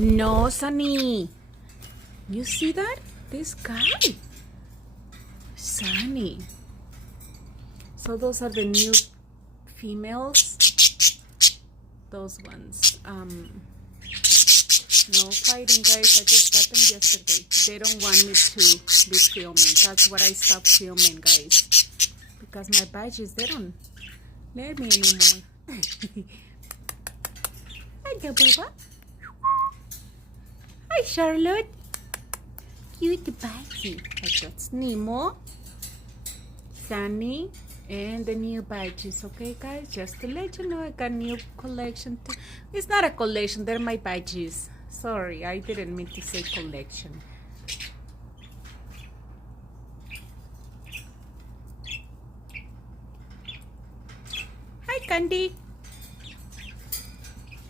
No, Sunny. You see that? This guy. Sunny. So those are the new females. Those ones. No fighting, guys. I just got them yesterday. They don't want me to be filming. That's why I stopped filming, guys. Because my budgies, they don't let me anymore. Hi, Baba. Hi, Charlotte. Cute budgie. That's Nemo, Sunny, and the new budgies. Okay, guys? Just to let you know, I got new collection too. It's not a collection. They're my budgies. Sorry, I didn't mean to say collection. Hi, Candy.